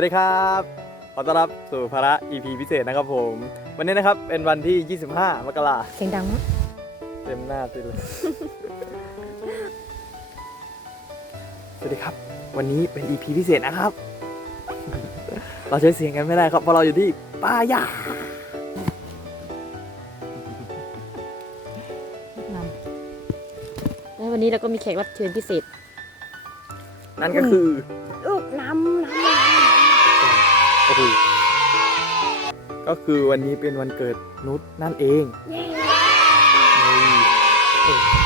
สวัสดีครับ ขอต้อนรับสู่ภาระ EP พิเศษนะครับผม วันนี้นะครับเป็นวันที่ 25 มกราเสียงดังมากเต็มหน้าติดเลย สวัสดีครับ วันนี้เป็น EP พิเศษนะครับ เราใช้เสียงกันไม่ได้ครับเพราะเราอยู่ที่ป่ายานำแล้ววันนี้เราก็มีแขกรับเชิญพิเศษ นั่นก็คือ ลูกน้ำ น้ก็คือก็คือวันนี้เป็นวันเกิดนุชนั่นเอง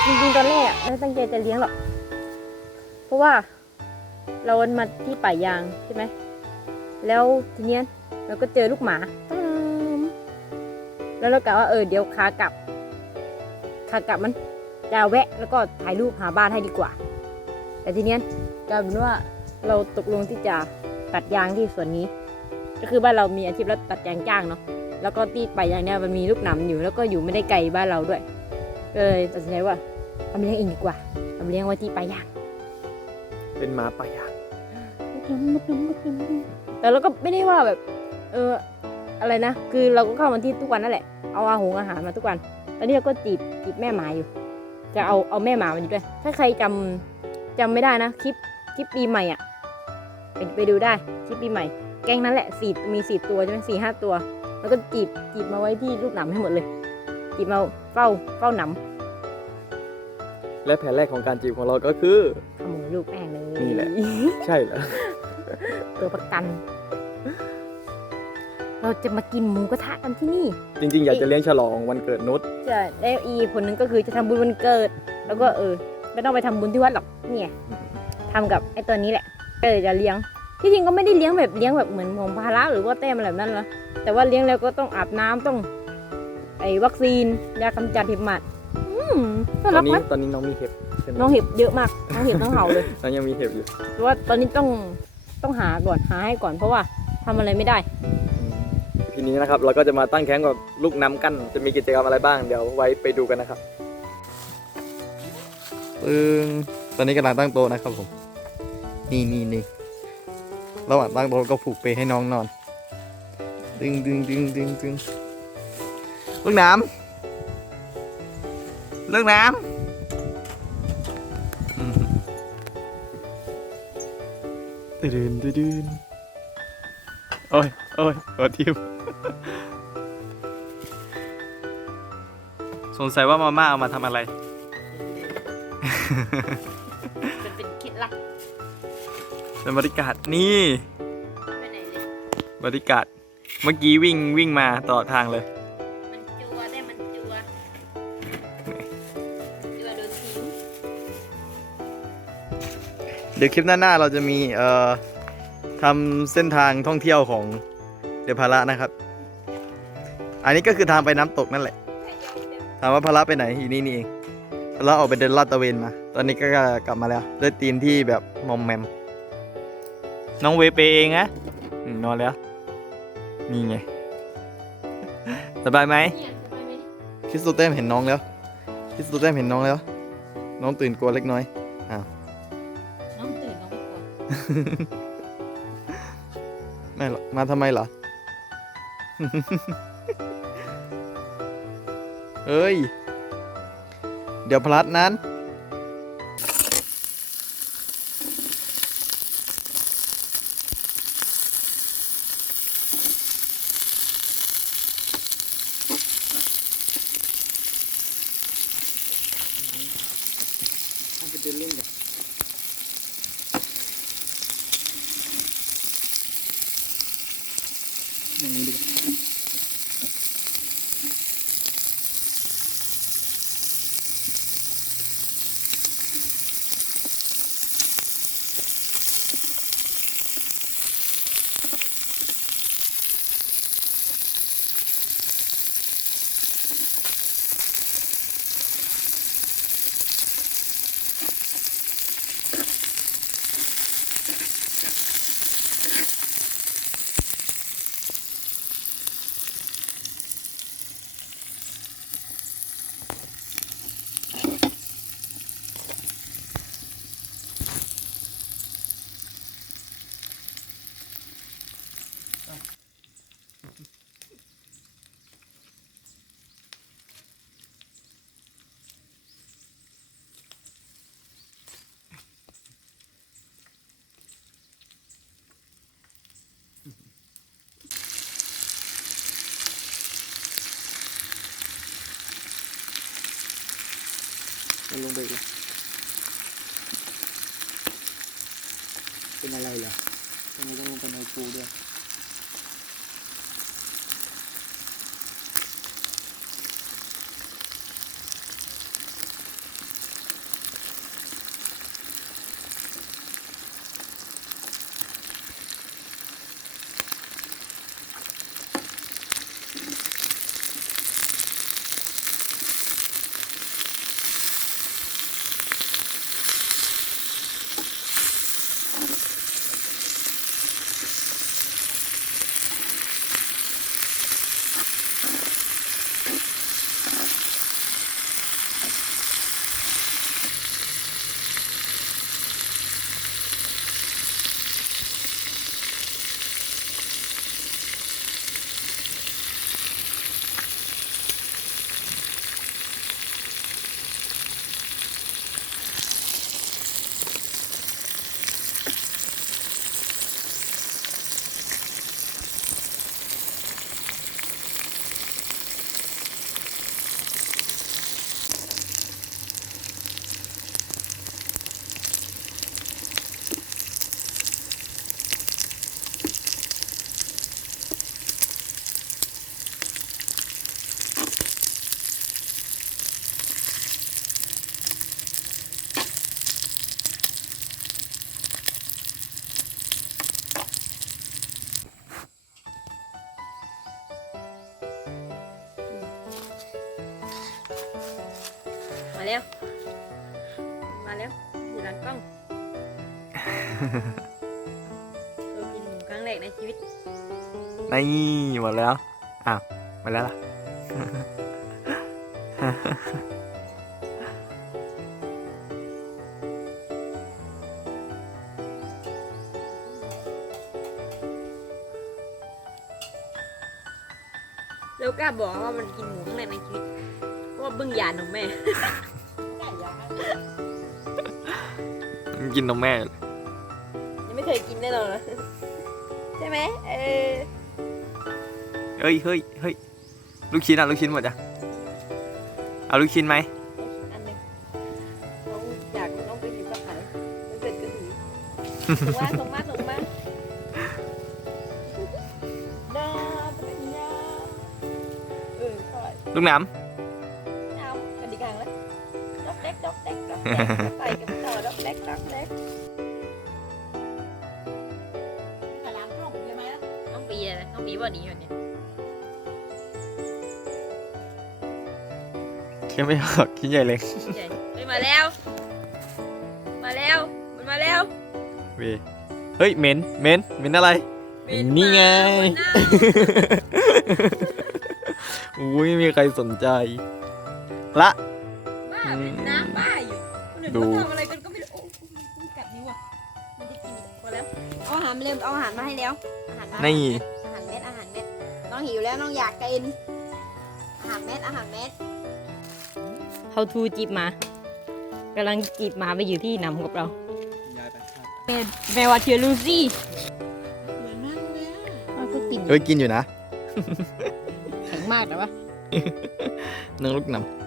จริงๆตอนแรกอะไม่ตั้งใจจะเลี้ยงหรอก เพราะว่าเรามาที่ป่ายางใช่ไหม แล้วทีเนี้ยเราก็เจอลูกหมา แล้วเรากะว่าเออเดี๋ยวขากลับ ขากลับมันจะแวะแล้วก็ถ่ายรูปหาบ้านให้ดีกว่า แต่ทีเนี้ยกลายเป็นว่าเราตกลงที่จะตัดยางที่ส่วนนี้ ก็คือบ้านเรามีอาชีพรับตัดยางจ้างเนาะแล้วก็ที่ป่ายางเนี่ยมันมีลูกหนำอยู่แล้วก็อยู่ไม่ได้ไกลบ้านเราด้วยก็เลยตัดสินใจว่าเอามาเลี้ยงเองดีกว่าเอามาเลี้ยงไว้ที่ป่ายางเป็นหมาป่ายาแต่เราก็ไม่ได้ว่าแบบ เอออะไรนะ คือเราก็เข้ามาที่ทุกวันนั่นแหละ เอาอาหงอาหารมาทุกวัน ตอนนี้เราก็จีบจีบแม่หมาอยู่ จะเอาเอาแม่หมามาอยู่ด้วย ถ้าใครจำจำไม่ได้นะ คลิปคลิปปีใหม่อะไปไปดูได้คลิปปีใหม่ แก๊งนั้นแหละสี่มีสี่ตัวใช่ไหมสี่ห้าตัว แล้วก็จีบจีบมาไว้ที่ลูกหนำให้หมดเลย จีบมาเฝ้าเฝ้าหนและแผนแรกของการจีบของเราก็คือำขโมยลูกแม่งเลยนี่แหละ ใช่เหรอตัวประกัน เราจะมากินหมูกระทะกันที่นี่ จริงๆ อยากจะเลี้ยงฉลองวันเกิดนุชใช่แล้วอีกผลหนึ่งก็คือจะทำบุญวันเกิด แล้วก็เออ ไม่ต้องไปทำบุญที่วัดหรอกเนี่ยทำกับไอ้ตัวนี้แหละก็เลยจะเลี้ยง ที่จริงก็ไม่ได้เลี้ยงแบบเลี้ยงแบบเหมือนของภาระหรือว่าแต้มอะไรแบบนั้นนะแต่ว่าเลี้ยงแล้วก็ต้องอาบน้ำต้อง ไอ้วัคซีนยากำจัดเห็บหมัดอืมน่าตอรันกนี้ไหมตอนนี้น้องมีเห็บใช่ไหมน้องเห็บเยอะมาก น้องเห็บน้องเห่าเลยน้องยังมีเห็บอยู่เพราะว่าตอนนี้ต้องต้องหาก่อนหาให้ก่อนเพราะว่าทำอะไรไม่ได้ทีนี้นะครับเราก็จะมาตั้งแคมป์กับลูกน้ำกันจะมีกิจกรรมอะไรบ้างเดี๋ยวไว้ไปดูกันนะครับปึ้งตอนนี้กำลังตั้งโต๊ะนะครับผม นี่นี่นี่ ระหว่างตั้งโต๊ะก็ผูกเปให้น้องนอน ดึงดึงดึงดึงดึงลูกน้ำลูกน้ำอืมตื่นตื่นตื่นโอ้ยโอ้ยหัวทิมสงสัยว่ามาม่าเอามาทำอะไร เป็นบริการดนี่ไปไหนเลยบริการดเมื่อกี้วิ่งวิ่งมาตลอดทางเลย มันจัวได้มันจัวจัวโดนทิ้งเดี๋ยวคลิปหน้าๆเราจะมีเอ่อทำเส้นทางท่องเที่ยวของเดยวพาระนะครับ อันนี้ก็คือทางไปน้ำตกนั่นแหละ ถามว่าพาระไปไหนอยู่นี่นี่เองพาระออกไปเดินลาดตระเวนมา ตอนนี้ก็กลับมาแล้วด้วยทีมที่แบบมอมแมม น้องเวเปเองนะอืมนอนแล้ว นี่ไง สบายไหมเนี่ยไปไหมคริสโตเต้มเห็นน้องแล้วคริสโตเต้มเห็นน้องแล้ว น้องตื่นกลัวเล็กน้อยน้องตื่นน้องไม่กลัวไม่หรอกมาทำไมเหรอเอ้ย เดี๋ยวพลัดนั้น ไป มันลงไปอีกแเป็นอะไรเหรอทำไมต้องลงไปในปูด้วยมาแล้วมาแล้วอยู่หลังกล้องเรากินหมูครั้งแรกในชีวิต นี่หมดแล้ว อ้าวหมดแล้วล่ะ แล้วกล้าบอกว่ามันกินหมูครั้งแรกในชีวิต เพราะว่าบึ้งยานของแม่ กินนมแม่ ยังไม่เคยกินแน่นอนนะใช่ไหมเออเฮ้ยเฮ้ยเฮ้ยลูกชิ้นอะลูกชิ้นหมดอะเอาลูกชิ้นไหมอันหนึ่งน้องอยากน้องไปอยู่กับใครไม่เป็นก็ถือส่งมาส่งมาส่งมาดาปริญญาเออค่อยลูกหน้เใส่กับต่อดอกเด็กดอกเด็กกระลำกล้องใช่ไหมน้องปีอะไรน้องปีว่าดีอยู่เนี่ยำคิดไม่ออกคิดใหญ่เลยใหญ่เฮ้ยมาแล้ว มาแล้วมันมาแล้วเวยเฮ้ยเหม็นเหม็นเหม็นอะไรนี่ไงอุ้ยไม่มีใครสนใจ ละบ้าเป็นน้ำบ้าอยู่คนอื่น ดูเขาทำอะไรกันก็ไม่รู้โอ้โหกัดนิ้วอะมันจะกินอีกพอแล้ว เอาอาหารมาเร็วเอาอาหารมาให้แล้ว อาหารมานี่อาหารเม็ดอาหารเม็ด น้องหิวแล้วน้องอยากกิน อาหารเม็ดอาหารเม็ด เขาทูจีบหมากำลังจีบหมาไปอยู่ที่หนำกับเราเมเมวาเทียลูซี่เหมือนมากเลยอะมันก็กินเฮ้ยกินอยู่นะแข็งมากแต่ว่านึงลูกหน้